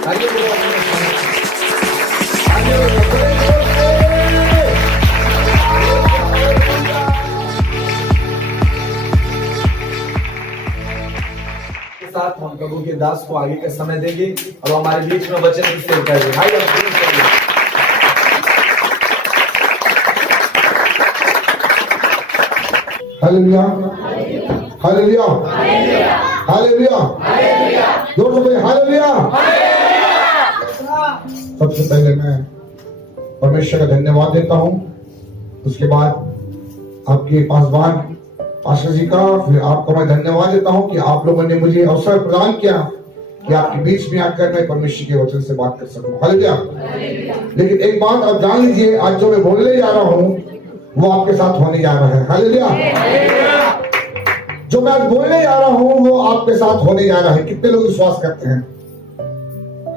साथ हम प्रभु के दास को आगे का समय देंगे और हमारे बीच में वचन की सेवा करेंगे। भाई हालेलुया हालेलुया हालेलुया जोर से बोलिए हालेलुया। सबसे पहले मैं परमेश्वर का धन्यवाद देता हूं, उसके बाद आपके पासवान पास्टर जी का, फिर आपको मैं धन्यवाद देता हूं कि आप लोगों ने मुझे अवसर प्रदान किया कि आपके बीच में आकर मैं परमेश्वर के वचन से बात कर सकूं। हालेलुया। लेकिन एक बात आप जान लीजिए, आज जो मैं बोलने जा रहा हूं वो आपके साथ होने जा रहा है। हालेलुया। जो मैं आज बोलने जा रहा हूं वो आपके साथ होने जा रहा है। कितने लोग विश्वास करते हैं?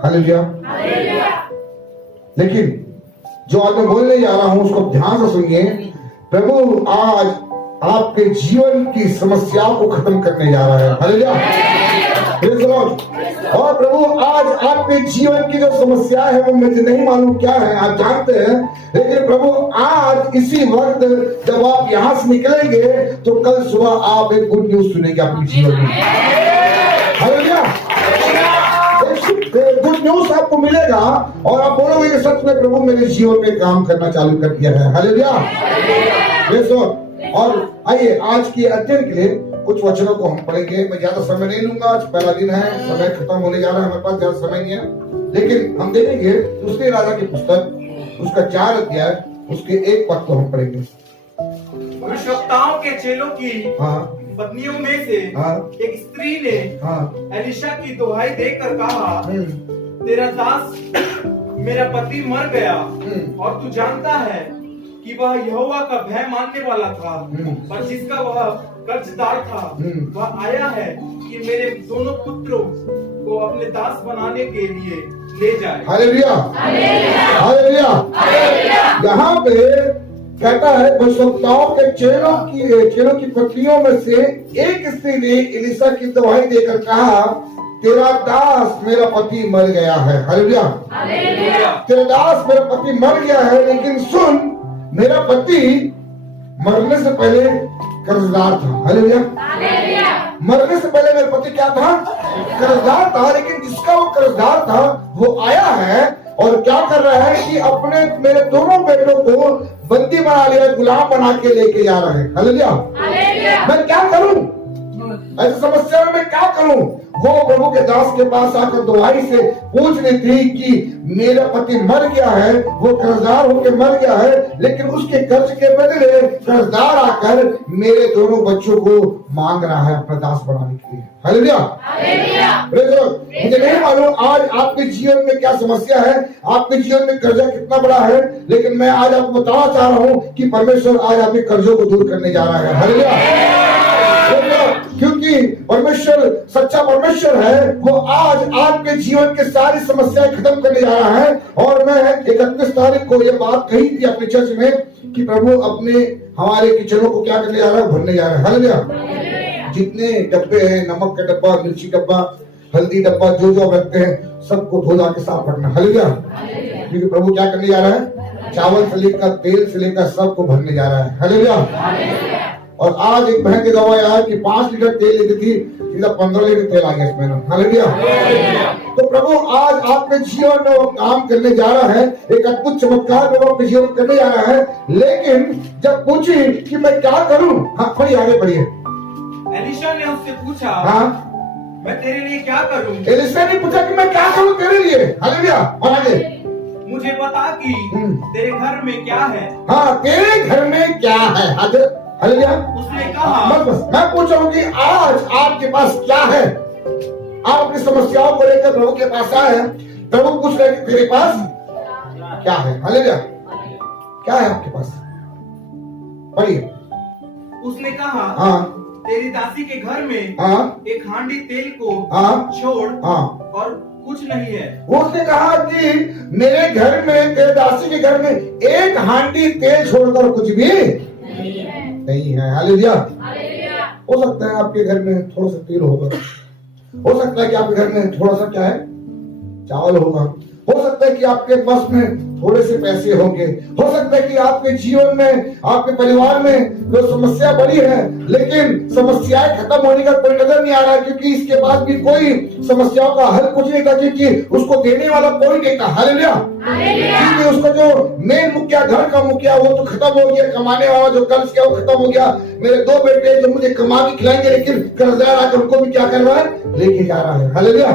हालेलुया। लेकिन जो आज मैं बोलने जा रहा हूं उसको ध्यान से सुनिए। प्रभु आज आपके जीवन की समस्याओं को खत्म करने जा रहा है। हालेलुया। और प्रभु आज आपके जीवन की जो समस्या है वो मुझे नहीं मालूम क्या है, आप जानते हैं, लेकिन प्रभु आज इसी वक्त जब आप यहाँ से निकलेंगे तो कल सुबह आप एक गुड न्यूज सुनेंगे अपने जीवन में। हालेलुया। गुड न्यूज आपको मिलेगा और आप बोलोगे कि सच में प्रभु मेरे जीवन में काम करना चालू कर दिया है। हालेलुया। और आइए आज की अध्ययन के लिए कुछ वचनों को हम पढ़ेंगे। मैं ज्यादा समय नहीं लूंगा, आज पहला दिन है, समय खत्म होने जा रहा है, हमारे पास ज्यादा समय नहीं है। लेकिन हम देखेंगे दूसरे राजा की पुस्तक उसका 4 अध्याय उसके 1 पद को हम पढ़ेंगे। भविष्यवक्ताओं के चेलों की पत्नियों में से एक स्त्री ने एलिशा की दुहाई देकर कहा, तेरा दास मेरा पति मर गया और तू जानता है कि वह यहोवा का भय मानने वाला था, पर जिसका वह कर्जदार था वह आया है कि मेरे दोनों पुत्रों को अपने दास बनाने के लिए ले जाए। Hallelujah hallelujah. यहाँ पे कहता है भविष्यवक्ताओं के चेलों की पत्नियों में से एक स्त्री ने एलिशा की दुहाई देकर कहा, तेरा दास मेरा पति मर गया है। हालेलुया। तेरा दास मेरा पति मर गया है, लेकिन सुन, मेरा पति मरने से पहले कर्जदार था। हालेलुया। मरने से पहले मेरा पति क्या था? कर्जदार था। लेकिन जिसका वो कर्जदार था वो आया है और क्या कर रहा है कि अपने मेरे दोनों बेटों को बंदी बना लिया, गुलाम बना के लेके जा रहा है। हालेलुया। मैं क्या करूं? ऐसी समस्या में मैं क्या करूं? वो प्रभु के दास के पास आकर दुहाई से पूछ रही थी कि मेरा पति मर गया है, वो कर्जदार होकर मर गया है, लेकिन उसके कर्ज के बदले कर्जदार आकर मेरे दोनों बच्चों को मांग रहा है अपना दास बनाने के लिए। हालेलुया। मुझे नहीं मालूम आज आपके जीवन में क्या समस्या है, आपके जीवन में कर्जा कितना बड़ा है, लेकिन मैं आज आपको बताना चाह रहा हूँ कि परमेश्वर आज आपके कर्जों को दूर करने जा रहा है। हालेलुया। क्योंकि परमेश्वर सच्चा परमेश्वर है, वो आज आपके जीवन के सारी समस्याएं खत्म करने जा रहा है। और मैं 31 तारीख को ये बात कही थी अपने चर्च में कि प्रभु अपने हमारे किचनों को क्या करने जा रहा है? भरने जा रहा है। हालेलुया। जितने डब्बे हैं, नमक का डब्बा, मिर्ची डब्बा, हल्दी डब्बा, जो जो रखते हैं सबको धो धा के साफ रखना। हालेलुया। क्योंकि प्रभु क्या करने जा रहा है? चावल से लेकर तेल से लेकर सबको भरने जा रहा है। हालेलुया। और आज एक बहन की दवा आया कि 5 लीटर तेल लेती थी, सीधा 15 लीटर तेल आ गया इसमें। हालेलुया। तो प्रभु आज आपके जीवन में वो काम करने जा रहा है, एक अद्भुत चमत्कार में वो आपके जीवन में करने जा रहा है। लेकिन जब पूछी कि मैं क्या करूं, हाँ पढ़िए, आगे पढ़िए। एलिशा ने उससे पूछा, मैं तेरे लिए क्या करूं? एलिशा ने पूछा कि मैं क्या करूं तेरे लिए। हालेलुया। और आगे, मुझे बता कि तेरे घर में क्या है। हाँ, तेरे घर में क्या है? हालेलुया। उसने कहा, बस मैं पूछ रहा हूँ कि आज आपके पास क्या है? आप अपनी समस्याओं को लेकर प्रभु के पास आए हैं, प्रभु पूछ रहे कि तेरे पास क्या है? हालेलुया। क्या है आपके पास? पढ़िए। उसने कहा, तेरी दासी के घर में एक हांडी तेल को छोड़ और कुछ नहीं है। उसने कहा कि मेरे घर में, तेरे दासी के घर में एक हांडी तेल छोड़कर कुछ भी नहीं है। हालेलुया। हो सकता है आपके घर में थोड़ा सा तेल होगा, हो सकता है कि आपके घर में थोड़ा सा क्या है, चावल होगा, हो सकता है कि आपके पास में थोड़े से पैसे होंगे, हो सकता है कि आपके जीवन में, आपके परिवार में जो समस्या बड़ी है, लेकिन समस्याएं खत्म होने का कोई नजर नहीं आ रहा है, क्योंकि इसके बाद भी कोई समस्याओं का हल कुछ नहीं था, क्योंकि उसको देने वाला कोई नहीं था। हालेलुया। क्योंकि उसका जो मेन मुखिया, घर का मुखिया, वो तो खत्म हो गया, कमाने वाला जो कर्ज किया वो खत्म हो गया। मेरे 2 बेटे जो मुझे कमा के खिलाएंगे, लेकिन कर्जदार आकर उनको भी क्या कर रहा है, लेके जा रहा है। हालेलुया।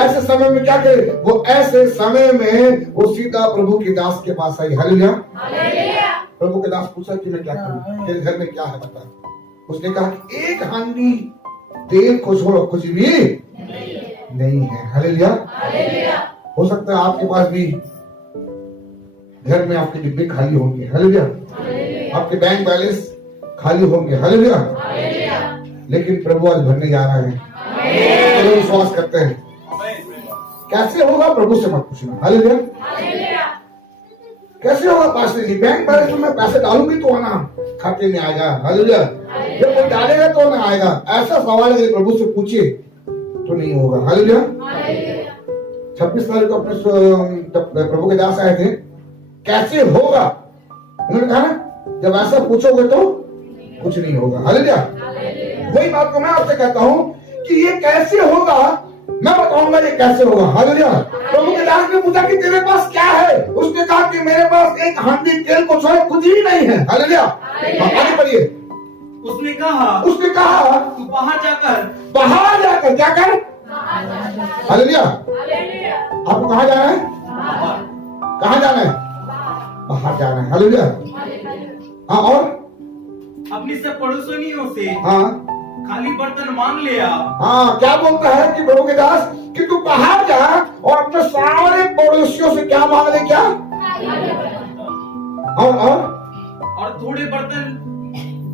ऐसे समय में क्या करे वो, ऐसे समय में वो सीधा प्रभु के दास के पास आई। हालेलुया। प्रभु के दास पूछा कि मैं क्या करूं, तेरे घर में क्या है बता। उसने कहा कि 1 हांडी तेल को छोड़ो कुछ भी नहीं है। हालेलुया। हो सकता है आपके पास भी घर में आपके डिब्बे खाली होंगे। हालेलुया। आपके बैंक बैलेंस खाली होंगे। हालेलुया। लेकिन प्रभु आज भरने जा रहा है। चलो विश्वास करते हैं। कैसे होगा प्रभु से मत पूछना। हालेलुया। कैसे होगा पास्टर जी, बैंक बैलेंस में मैं पैसे डालूंगी तो आना खाते में आएगा। हालेलुया। जब कोई डालेगा तो ना आएगा, ऐसा सवाल अगर प्रभु से पूछे तो नहीं होगा। हालेलुया। 26 तारीख को अपने प्रभु के दास आए थे, कैसे होगा, उन्होंने कहा ना जब ऐसा पूछोगे तो कुछ नहीं होगा। हालेलुया। वही बात को मैं आपसे कहता हूं कि ये कैसे होगा, मैं बताऊंगा ये कैसे होगा। हालेलुया। प्रभु के दास ने पूछा कि तेरे पास क्या है, उसने कहा कि मेरे पास 1 हांडी तेल को छोड़ा कुछ ही नहीं है। हालेलुया। आगे बढ़िए। उसने कहा तू बाहर जाकर क्या कर। हालेलुया। आपको कहाँ जाना है, कहाँ जाना है, बाहर जाना है। हालेलुया। हाँ, और अपनी सब पड़ोसियों से हाँ खाली बर्तन मांग लिया। हाँ, क्या बोलता है कि प्रभु के दास कि तू बाहर जा और अपने सारे पड़ोसियों से क्या मांग ले, क्या, और थोड़े बर्तन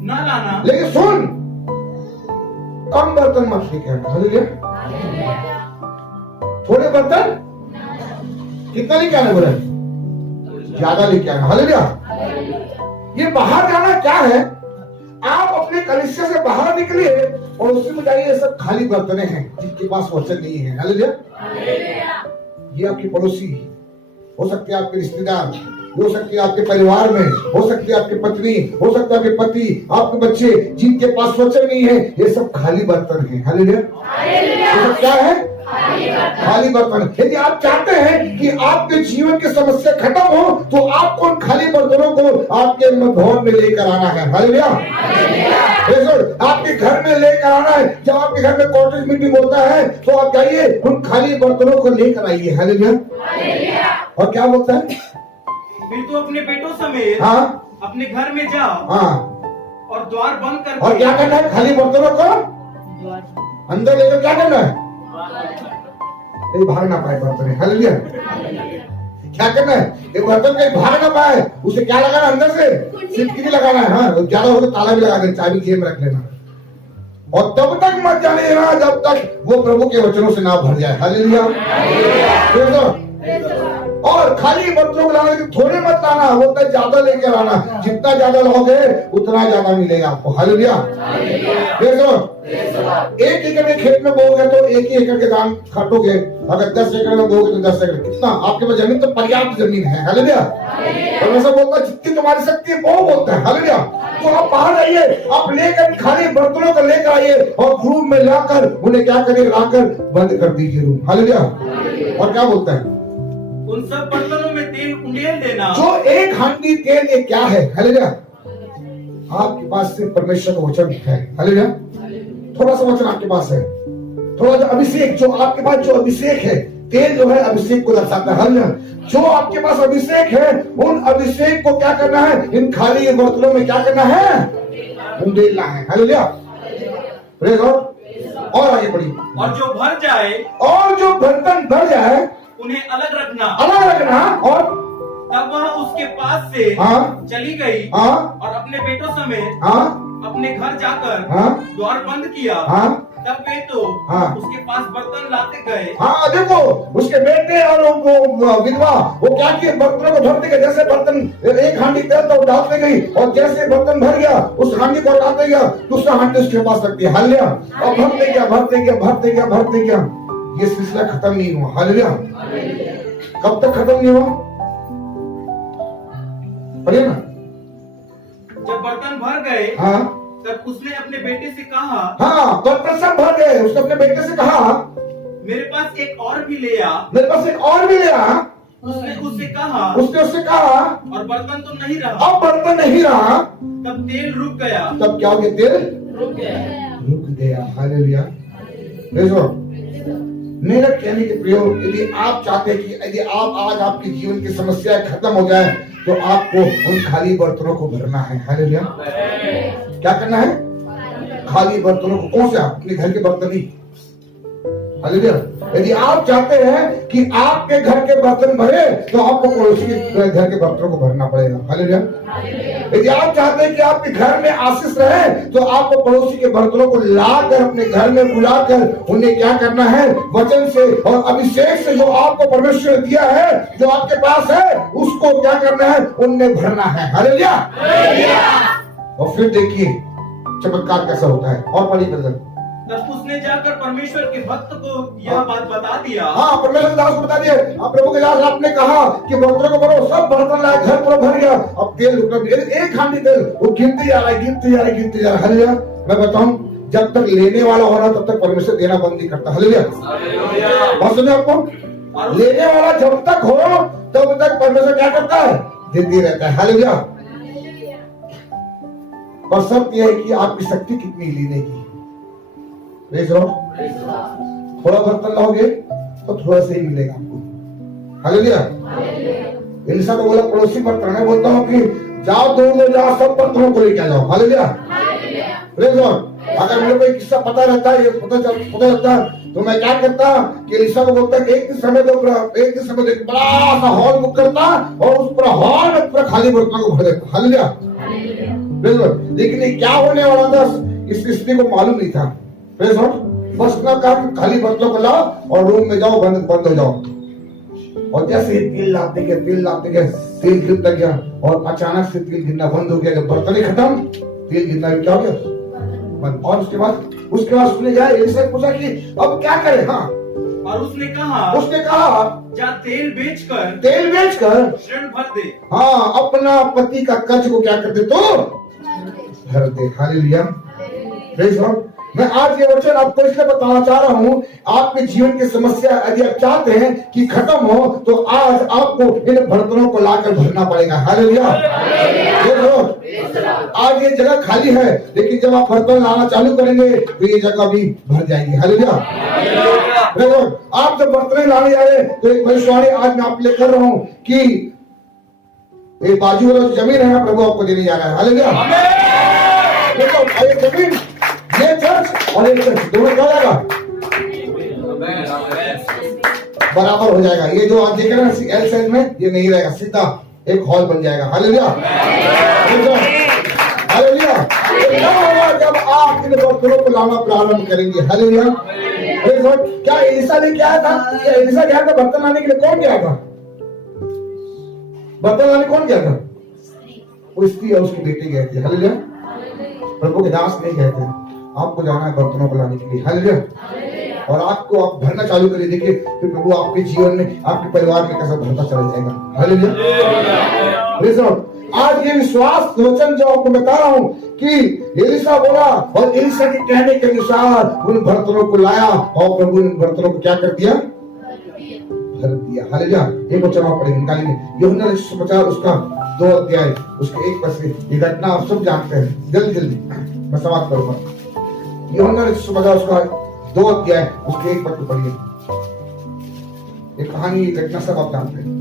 न लाना, लेकिन सुन, कम बर्तन मत लेके आना। हालेलुया। थोड़े बर्तन, कितना लेके आना बोला, ज्यादा लेके आना। हालेलुया। ये बाहर जाना क्या है, आप अपने कलीसिया से बाहर निकलिए और उससे में जाइए, ये सब खाली बर्तने हैं जिनके पास वचन नहीं है। हालेलुया। ये आपकी पड़ोसी हो सकते हैं, आपके रिश्तेदार हो सकते हैं, आपके परिवार में हो सकते हैं, आपकी पत्नी हो सकता है, आपके पति, आपके बच्चे जिनके पास वचन नहीं है, ये सब खाली बर्तन है। हालेलुया। ये सब क्या है, खाली बर्तन। यदि आप चाहते हैं कि आपके जीवन की समस्या खत्म हो तो आपको उन खाली बर्तनों को आपके भवन में लेकर आना है। हालेलुया। आपके घर में लेकर आना है। जब आपके घर में कॉटेज मीटिंग होता है तो आप जाइए, उन खाली बर्तनों को लेकर आइए। हालेलुया। और क्या बोलता है, फिर तो अपने बेटों समेत अपने घर में जा और द्वार बंद कर, और क्या करना है, खाली बर्तनों को अंदर लेकर क्या करना है, भाग ना पाए बर्तन। हालेलुया। क्या करना है, ये बर्तन कहीं भाग ना पाए, उसे क्या लगाना, अंदर से सिटकिनी लगाना है। हाँ, ज्यादा हो तो ताला भी लगा देना, चाबी जेब में रख लेना, और तब तक मत जाने देना जब तक वो प्रभु के वचनों से ना भर जाए। हालेलुया। और खाली बर्तनों को लाना, थोड़े मत लाना, वो तो ज्यादा लेकर आना। जितना ज्यादा लाओगे उतना ज्यादा मिलेगा आपको। हालेलुया। देखो, 1 एकड़ के खेत में बोओगे तो 1 ही एकड़ के दाम काटोगे, अगर 10 एकड़ में बोओगे तो 10 एकड़। कितना आपके पास जमीन, तो पर्याप्त जमीन है। हालेलुया। परमेश्वर बोलता है जितनी तुम्हारी शक्ति है वो बोलता है। हालेलुया। तो आप बाहर आइए, आप लेकर खाली बर्तनों को लेकर आइए और रूम में लाकर उन्हें क्या करिए, लाकर बंद कर दीजिए रूम। हालेलुया। और क्या बोलता है, उन सब बर्तनों में तेल उंडेल देना। जो 1 हांडी तेल, ये क्या है। हालेलुया। आपके पास सिर्फ परमेश्वर का वचन है। हालेलुया। थोड़ा सा वचन आपके पास है, थोड़ा सा अभिषेक, जो आपके पास जो अभिषेक है, तेल जो है अभिषेक को दर्शाता है। हालेलुया। जो आपके पास अभिषेक है, उन अभिषेक को क्या करना है, इन खाली बर्तनों में क्या करना है, उंडेलना है। हालेलुया। Praise God. और आगे बढ़िए। और जो भर जाए, और जो बर्तन भर जाए उन्हें अलग रखना, और तब वह उसके पास से चली गई और अपने बेटों समेत अपने घर जाकर द्वार बंद किया। तब वे तो उसके पास बर्तन लाते गए। देखो, उसके बेटे और वो विधवा, वो क्या किए, बर्तनों को भरते गए। जैसे बर्तन 1 हांडी तेल तो डालते गई, और जैसे बर्तन भर गया उस हांडी को डालते गया, दूसरा हांडी उसके पास रख दिया। हालेलुया। और भरते गया, भरते गया, भरते गया, भरते गया, ये सिलसिला खत्म नहीं हुआ। हालेलुया। कब तक खत्म नहीं हुआ? पढ़िए ना। जब बर्तन भर गए, हाँ, तब उसने अपने बेटे से कहा, हाँ, बर्तन सब भर गए। उसने अपने बेटे से कहा, मेरे पास एक और भी ले आ। मेरे पास एक और भी ले आ। उसने उससे कहा, और बर्तन तो नहीं रहा। अब बर्तन नहीं रहा। तब तेल रुक गया। तब क्या हो गया? तेल रुक गया। हालेलुया। देखो, मेरा कहने के प्रयोग, यदि आप चाहते हैं कि यदि आप आज आपके जीवन की समस्या खत्म हो जाए, तो आपको उन खाली बर्तनों को भरना है। हालेलुया। क्या करना है? खाली बर्तनों को। कौन से? अपने घर के बर्तन ही। हालेलुया। यदि आप चाहते हैं कि आपके घर के बर्तन भरे, तो आपको पड़ोसी के घर के बर्तनों को भरना पड़ेगा। हालेलुया। यदि आप चाहते हैं कि आपके घर में आशीष रहे, तो आपको पड़ोसी के बर्तनों को लाकर अपने घर में बुलाकर उन्हें क्या करना है? वचन से और अभिषेक से जो आपको परमेश्वर ने दिया है, जो आपके पास है, उसको क्या करना है? उनने भरना है। हालेलुया। और फिर देखिए चमत्कार कैसा होता है। और पढ़िए ब्रदर। तब उसने जाकर परमेश्वर के भक्त को यह बात बता दिया। हाँ, परमेश्वर के दास को बता दिया। प्रभु के दास आपने कहा कि बर्तनों को भरो, सब बर्तन लाए, घर पूरा भर गया। अब तेल रुका, एक हांडी तेल वो गिनते जा रहा है, गिनते जा रहा है, गिनते जा रहा है। हालेलुया। मैं बताऊं, जब तक लेने वाला हो रहा, तब तक परमेश्वर देना बंद नहीं करता। हालेलुया। बात सुनिए आपको, लेने वाला जब तक हो, तब तक परमेश्वर क्या करता है? देते रहता है। हालेलुया। और शर्त यह है कि आपकी शक्ति कितनी लेने की। थोड़ा बर्तन लाओगे तो थोड़ा सा ही मिलेगा आपको। हालेलुया। एलिशा को बोला पड़ोसी बर्तन है, बोलता हूँ कि जाओ दूर में जाओ, सब बर्तनों को लेकर जाओ। हालेलुया। अगर मेरे को एक किस्सा पता रहता है, पता लगता है, तो मैं क्या करता कि एलिशा को बोलता कि एक दिन समय दो, बड़ा सा हॉल बुक करता और उस पूरा हॉल में पूरा खाली बर्तनों को भर देता। हालेलुया। लेकिन ये क्या होने वाला था, इस स्त्री को मालूम नहीं था। बस ना कहा कि खाली बर्तनों को लाओ और रूम में जाओ, बंद हो जाओ। और जैसे तेल लाते गए, तेल गिरता गया और अचानक से तेल गिरना बंद हो गया। जब बर्तन ही खत्म, तेल गिरना क्या हो गया? बंद। और उसके बाद उसने जाए एलिशा से पूछा कि अब क्या करे? हाँ, और उसने कहा जा तेल बेचकर ऋण भर दे। हाँ, अपना पति का कर्ज को क्या कर दे? तो भर दे। हालेलुया। Praise God. मैं आज ये वचन आपको इसलिए बताना चाह रहा हूँ, आपके जीवन की समस्या यदि आप चाहते हैं कि खत्म हो, तो आज आपको इन बर्तनों को लाकर भरना पड़ेगा। हालेलुया। आज ये जगह खाली है, लेकिन जब आप बर्तन लाना चालू करेंगे तो ये जगह भी भर जाएगी। हालेलुया। आप जब बर्तन लाने जा रहे हैं, तो एक भविष्यवाणी आज मैं आपके लिए कर रहा हूँ कि ये बाजू वाला जमीन है, प्रभु आपको देने जा रहा है। हालेलुया। देखो, जमीन, ये चर्च और ये चर्च दोनों क्या हो जाएगा? बराबर हो जाएगा। ये जो आप देख रहे हैं एल साइज में, ये नहीं रहेगा, सीधा एक हॉल बन जाएगा। हालेलुया। हालेलुया। क्या होगा जब आप इन बर्तनों को लाना प्रारंभ करेंगे? हालेलुया। क्या एलिशा ने क्या था? एलिशा गया था बर्तन लाने के लिए? कौन गया था बर्तन लाने? कौन गया था? वो स्त्री और उसके बेटे गए थे। हालेलुया। प्रभु के दास नहीं गए थे। आपको जाना है बर्तनों को लाने के लिए। हालेलुया। और आपको आप भरना चालू करिए। देखिए फिर प्रभु आपके जीवन में, आपके परिवार में कैसा भरता चला जाएगा। हालेलुया। आज ये विश्वास वचन जो आपको बता रहा हूँ कि एलिशा बोला और एलिशा के कहने के अनुसार उन बर्तनों को लाया और प्रभु उन बर्तनों को क्या कर दिया? भर दिया। हालेलुया। एक वचन आप पढ़ेंगे, निकालेंगे यूहन्ना सुसमाचार उसका 2 अध्याय उसके 1 पद से। ये घटना आप सब जानते हैं। जल्दी मैं समाप्त करूंगा। यूहन्ना सुसमाचार उसका 2 अध्याय उसके 1 पद पढ़िए। ये कहानी, ये घटना सब आप जानते हैं।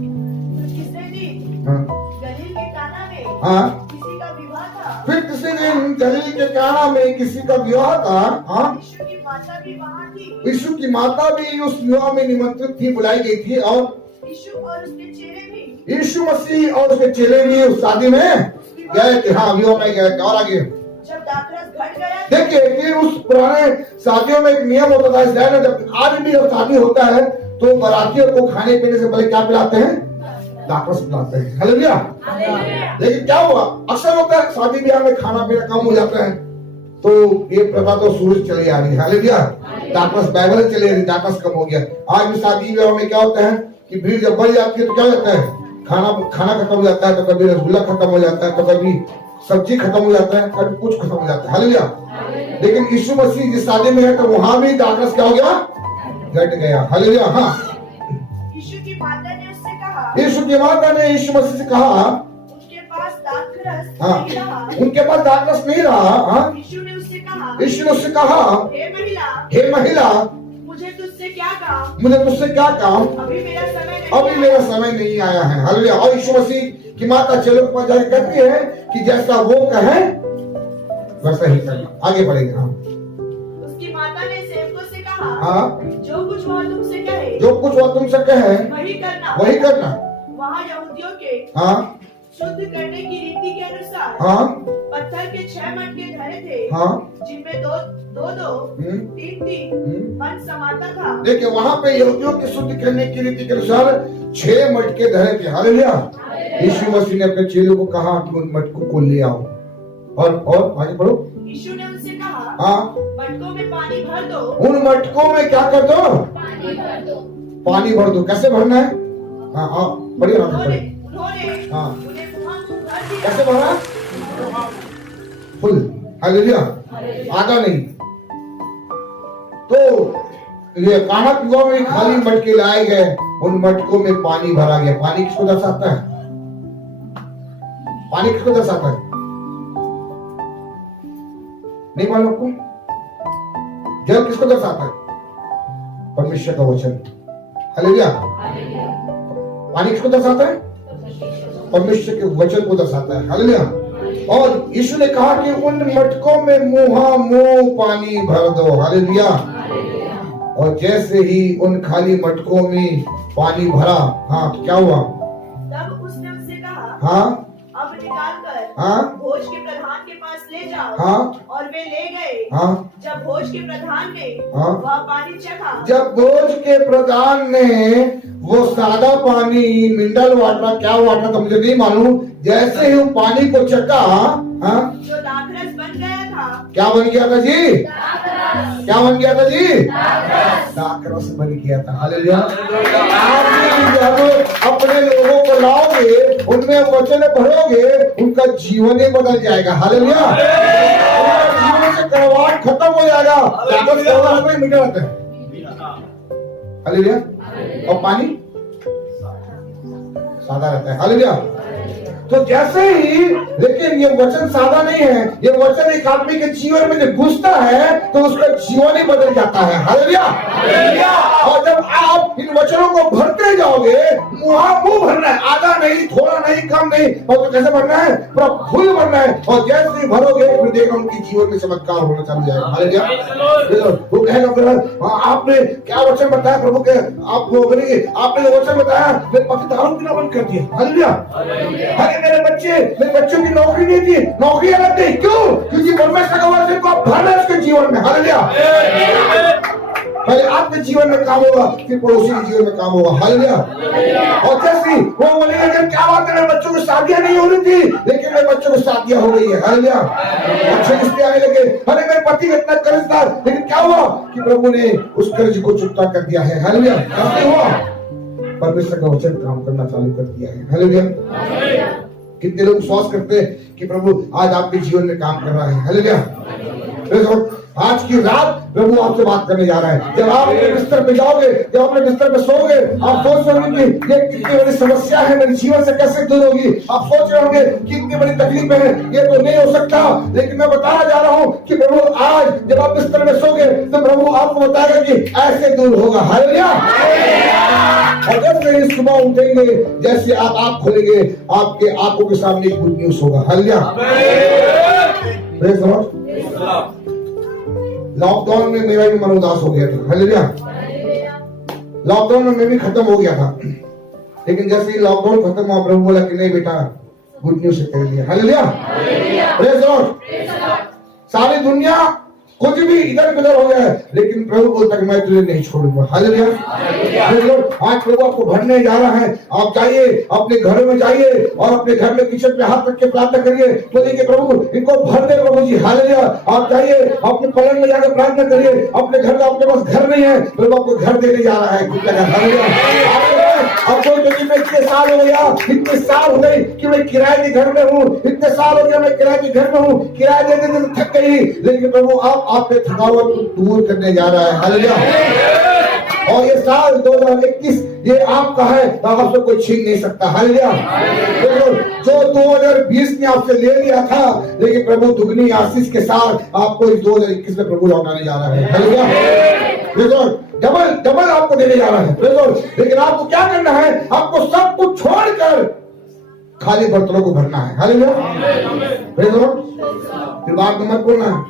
हाँ, किसी का विवाह था। फिर किसी दिन गलील के काना में किसी का विवाह था। हाँ, यीशु की माता भी वहाँ थी। यीशु की माता भी उस विवाह में निमंत्रित थी, बुलाई गई थी। और यीशु और उसके चेले भी, यीशु मसीह और उसके चेले भी उस शादी में गए थे। हाँ, विवाह में गए थे। और आगे जब दाखरस घट गया, देखिए कि उस पुराने शादियों में एक नियम होता था इसराइल में। जब आज भी जब शादी होता है तो बारातियों को खाने पीने से पहले क्या पिलाते हैं? दाखरस पिलाते हैं। हालेलुया। लेकिन क्या हुआ, अक्सर होता है शादी ब्याह में खाना पीना कम हो जाता है, तो ये प्रथा तो सूरज चले आ रही है, हालेलुया। डार्कनेस बाइबल चले आ रही, डार्कनेस कम हो गया। आज भी शादी विवाह में क्या होता है कि भीड़ जब बढ़ जाती है तो क्या होता है, खाना खत्म हो जाता है, तो कभी रसगुल्ला खत्म हो जाता है, तो कभी सब्जी खत्म हो जाता है, कभी कुछ खत्म हो जाता है, हालेलुया। लेकिन यीशु मसीह जिस शादी में है तो वहां भी डार्कनेस क्या हो गया, घट गया, हालेलुया। हाँ, यीशु की माता ने उससे कहा, यीशु की माता ने यीशु मसीह से कहा, उनके पास दाखरस हाँ, नहीं रहा। उनके पास दाखरस नहीं रहा। हाँ, यीशु ने उससे कहा, यीशु ने उससे कहा, हे महिला, मुझे तुझसे क्या काम, मुझे तुझसे क्या काम, अभी मेरा समय नहीं अभी मेरा समय नहीं आया है, हालेलुया। और यीशु मसीह की माता चलो पर जाकर कहती है कि जैसा वो कहे वैसा ही करना। आगे बढ़ेंगे हम। उसकी माता ने सेवकों से कहा, हाँ, जो कुछ वह तुमसे कहे जो कुछ वो तुमसे कहे वही करना, वही करना। वहाँ यहूदियों के हाँ, शुद्ध करने की रीति के अनुसार हाँ, पत्थर के 6 मटके धरे थे, हाँ, जिनमें दो तीन मन समाता था। देखिए वहां पे यहूदियों की शुद्ध करने की रीति के अनुसार 6 मटके धरे थे, हालेलुया। यीशु मसीह ने अपने चेलों को कहा कि उन मटकों को ले आओ, और आगे बढ़ो। यीशु ने उनसे कहा, हाँ, मटकों में पानी भर दो। उन मटकों में क्या कर दो, पानी भर दो। कैसे भरना है? हाँ, हाँ, बढ़िया ना, उन्होंने हाँ, उन्हें मुहां भर दिया। कैसे भरा? फुल, हालेलुया, आधा नहीं। तो ये काना विवाह में खाली मटके लाए गए, उन मटकों में पानी भरा गया। पानी किसको दर्शाता है? पानी किसको दर्शाता है? नहीं मालूम आपको? जल किसको दर्शाता है? परमेश्वर का वचन, हालेलुया। पानी किसको दर्शाता है? परमेश्वर के वचन को दर्शाता है, हालेलुया। और यीशु ने कहा कि उन मटकों में मुंह पानी भर दो, हालेलुया। और जैसे ही उन खाली मटकों में पानी भरा, हाँ, क्या हुआ? तब उसने उनसे कहा, हाँ, अब निकाल कर हाँ, भोज के प्रधान के पास ले जाओ। हाँ, और वे ले गए। हाँ, जब भोज के प्रधान ने हाँ, वह पानी चखा, जब भोज के प्रधान ने वो सादा पानी, मिनरल वाटर, क्या वाटर था मुझे नहीं मालूम, जैसे ही वो पानी को चखा, हाँ, जो दाखरस बन गया था। क्या बन गया था जी? क्या बन गया था जी? दाखरस बन गया था, हालेलुया। आप भी जब अपने लोगों को लाओगे, उनमें वचन भरोगे, उनका जीवन ही बदल जाएगा, हालेलुया। उनका जीवन से कड़वाहट खत्म हो जाएगा। दाखरस कड़वा नहीं मीठा रहता है, हालेलुया। और पानी सादा रहता है, हालेलुया। तो जैसे ही, लेकिन ये वचन सादा नहीं है, ये वचन एक आदमी के जीवन में जब घुसता है तो उसका जीवन ही बदल जाता है, हालेलुया। और जब आप इन वचनों को भरते जाओगे, मुंह भरना है, आधा नहीं, थोड़ा नहीं, कम नहीं, और तो कैसे भरना है? पूरा फुल भरना है। और जैसे ही भरोगे फिर देखो उनके जीवन में चमत्कार होना चालू हो जाएगा, हालेलुया। वो कहेगा फिर आपने क्या वचन बताया प्रभु के, आप वो करेंगे, आपने जो वचन बताया मेरे पति दारू पीना बंद कर दिया, हालेलुया। मेरे बच्चों की नौकरी नहीं थी, नौकरी अलग थी, क्यों? क्योंकि परमेश्वर का वचन को आप भरना उसके जीवन में, हालेलुया। पहले आपके जीवन में काम होगा, फिर पड़ोसी के जीवन में काम होगा, हालेलुया। और जैसे वो बोलेगा कि क्या बात है, मेरे बच्चों को शादियां नहीं हो रही थी, लेकिन मेरे बच्चों को शादियां हो गई है, हालेलुया। अच्छे रिश्ते आने लगे। अरे मेरे पति का इतना कर्ज था, लेकिन क्या हुआ कि प्रभु ने उस कर्ज को चुकता कर दिया है, हालेलुया। क्या हुआ? परमेश्वर का वचन काम करना चालू कर दिया है, हालेलुया। कितने लोग विश्वास करते हैं कि प्रभु आज आपके जीवन में काम कर रहा है, हालेलुया। आज की रात प्रभु आपसे बात करने जा रहा है। जब आप अपने बिस्तर पे जाओगे, जब अपने बिस्तर पे सोओगे, आप सोच रहे होंगे कि ये कितनी बड़ी समस्या है, मेरे जीवन से कैसे दूर होगी। आप सोच रहे होंगे कि इतनी बड़ी तकलीफें हैं, ये तो नहीं हो सकता। लेकिन मैं बताना जा रहा हूँ कि प्रभु आज जब आप बिस्तर में सोओगे तो प्रभु आपको बताएगा कि ऐसे दूर होगा, हालेलुया। और जैसे ही सुबह उठेंगे, जैसे आप आँख खोलेंगे, आपके आंखों के सामने गुड न्यूज होगा, hallelujah. Praise the Lord. Lockdown में मेरा भी मन उदास हो गया था, हालेलुया। लॉकडाउन में मैं भी खत्म हो गया था, लेकिन जैसे ही लॉकडाउन खत्म हुआ, प्रभु बोला कि नहीं बेटा, गुड न्यूज से कर लिया, हालेलुया। Praise the Lord. सारी दुनिया कुछ भी इधर उधर हो जाए, लेकिन प्रभु बोलता कि मैं तुझे नहीं छोड़ूंगा। हालेलुया। आज प्रभु आपको भरने जा रहा है। आप जाइए, अपने घरों में जाइए और अपने घर में किचन पे हाथ रख के प्रार्थना करिए, तो देखिए प्रभु इनको भर दे प्रभु जी। हालेलुया। आप जाइए, अपने पलंग में जाकर प्रार्थना करिए, अपने घर का आपके पास घर नहीं है, प्रभु आपको घर देने जा रहा है। हालेलुया। अब कोई तो मैं इतने साल हो गया, इतने साल हो गए कि मैं किराए के घर में हूँ, इतने साल हो गया मैं किराए के घर में हूँ, किराया देते देते थक गई, लेकिन प्रभु आप पे थकावट को दूर करने जा रहा है। हालेलुया। और ये साल 2021 ये आपका है, तो आपसे कोई छीन नहीं सकता। हालेलुया। जो 2020 ने आपसे ले लिया था, लेकिन प्रभु दुगनी आशीष के साथ आपको इस 2021 में प्रभु लौटाने जा रहा है। हालेलुया। डबल डबल आपको देने जा रहा है। लेकिन आपको क्या करना है? आपको सब कुछ छोड़कर खाली बर्तनों को भरना है। हालेलुया। फिर बात मत बोलना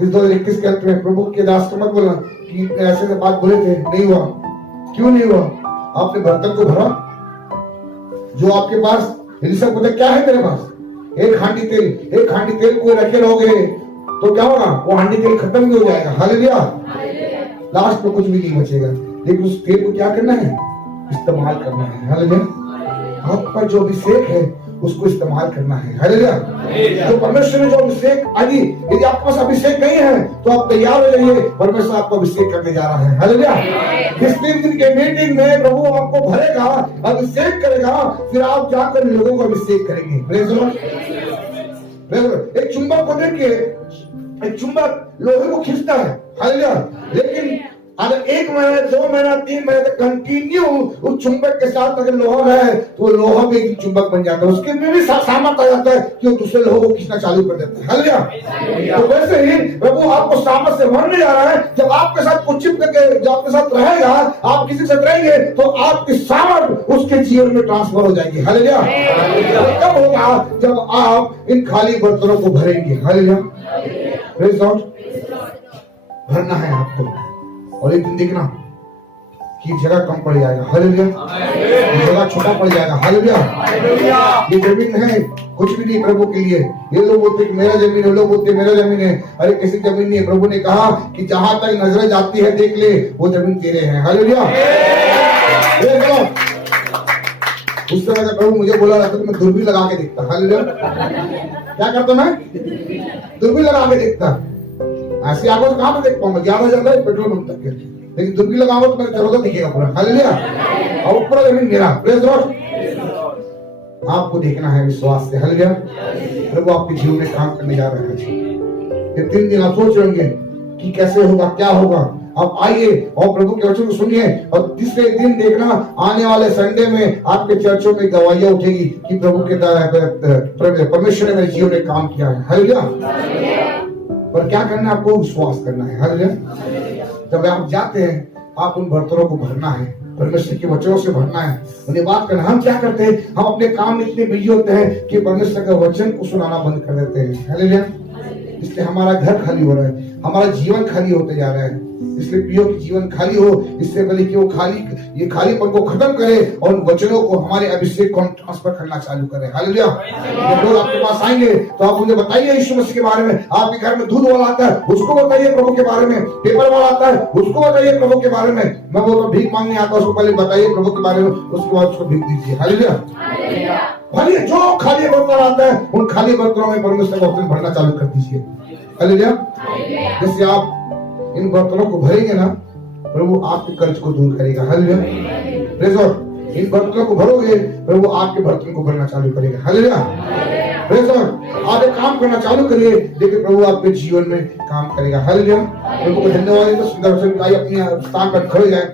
इस 2021 के अंत में प्रभु के दास को मत बोलना कि ऐसे बात बोले थे, नहीं हुआ। क्यों नहीं हुआ? आपने बर्तन को भरा जो आपके पास। एलिशा बोलता क्या है तेरे पास? एक हांडी तेल को रखे रहोगे तो क्या होगा? वो हांडी तेल खत्म भी हो जाएगा। हालेलुया। लास्ट में कुछ भी नहीं बचेगा, लेकिन उस तेल को क्या करना है? इस्तेमाल करना है। हालेलुया। आपका जो अभिषेक है उसको इस्तेमाल करना है। हालेलुया। तो परमेश्वर ने जो अभिषेक, यदि आपके पास अभिषेक नहीं है तो आप तैयार हो जाइए, परमेश्वर आपको अभिषेक करने जा रहा है। हालेलुया। इस 3 दिन के मीटिंग में प्रभु आपको भरेगा, अभिषेक करेगा, फिर आप जाकर लोगों को अभिषेक करेंगे। Praise the Lord. एक चुंबक को देखिए, एक चुंबक लोहे को खींचता है। हालेलुया। लेकिन अगर 1 महीना 2 महीना 3 महीने तक कंटिन्यू उस चुंबक के साथ अगर लोहा है तो लोहा भी एक चुंबक बन जाता है, उसके में भी सामर्थ्य आ जाता है कि वो दूसरे लोगों को खींचना चालू कर देता है। हालेलुया। तो वैसे ही प्रभु आपको सामर्थ्य से भरने जा रहा है। जब आपके साथ कुछ चिपक के जो आपके साथ रहेगा, आप किसी से रहेंगे तो आपकी सामर्थ्य उसके जीवन में ट्रांसफर हो जाएगी। हालेलुया। कब होगा? जब आप इन खाली बर्तनों को भरेंगे। हालेलुया। Praise the Lord. भरना है आपको, और एक दिन देखना कि जगह कम पड़ जाएगा। हालेलुया। जगह छोटा पड़ जाएगा। हालेलुया। ये जमीन है कुछ भी नहीं प्रभु के लिए। ये लोग बोलते कि मेरा जमीन है, लोग बोलते मेरा जमीन है। अरे किसी जमीन नहीं है। प्रभु ने कहा कि जहां तक नजरें जाती है देख ले, वो जमीन तेरे है। हालेलुया। उस समय का प्रभु मुझे बोला रहता तो मैं दूरबीन लगा के देखता। हालेलुया। क्या करता मैं? दूरबीन लगा के देखता। ऐसी आगो से कहां पे देख पाऊंगा? ज्यादा ज्यादा पेट्रोल पंप तक के, लेकिन दूरबीन लगाऊंगा तो मेरा दरवाजा दिखेगा पूरा। हालेलुया। और ऊपर जमीन मेरा। Praise the Lord. आपको देखना है विश्वास से। हालेलुया। प्रभु आपके जीवन में काम करने जा रहा है। ये 3 दिन आप सोच रहे होंगे कि कैसे होगा, क्या होगा। आप आइए और प्रभु के वचन को सुनिए, और तीसरे दिन देखना आने वाले संडे में आपके चर्चों में गवाहियां उठेगी कि प्रभु के परमेश्वर ने मेरे जीवन में काम किया है। हालेलुया। पर क्या करना है? आपको विश्वास करना है। हालेलुया। जब आप जाते हैं, आप उन बर्तनों को भरना है, परमेश्वर के वचनों से भरना है, उन्हें बात करना। हम क्या करते हैं? हम अपने काम में इतने बिजी होते हैं कि परमेश्वर के वचन को सुनाना बंद कर देते हैं। हालेलुया। इसलिए हमारा घर खाली हो रहा है, हमारा जीवन खाली होते जा रहा है। इसलिए प्रियो की जीवन खाली हो, इससे पहले कि वो ये खालीपन को खत्म करे और वचनों को, हमारे अभिषेक को हम ट्रांसफर करना चालू करें। हालेलुया। जब लोग आपके पास आएंगे तो आप उन्हें बताइए यीशु मसीह के बारे में। आपके घर में दूध वाला आता है, उसको बताइए प्रभु के बारे में। पेपर वाला आता है, उसको बताइए प्रभु के बारे में। मैं बोलता हूँ भीख मांगने आता है, उसको पहले बताइए प्रभु के बारे में, उसके बाद उसको भीख दीजिए। हालेलुया। खाली जो खाली बर्तन आता है, उन खाली बर्तनों में परमेश्वर का वचन भरना चालू कर दीजिए। हालेलुया। जैसे आप इन बर्तनों को भरेंगे ना, प्रभु आपके कर्ज को दूर करेगा। हालेलुया। Praise the lord. इन बर्तनों को भरोगे, प्रभु आपके बर्तन को भरना चालू करेगा। हालेलुया। Praise the Lord. आप एक काम करना चालू करिए, देखिए प्रभु आपके जीवन में काम करेगा। हालेलुया। प्रभु को धन्यवाद। सुंदर वचन अपने स्थान पर खड़े जाए।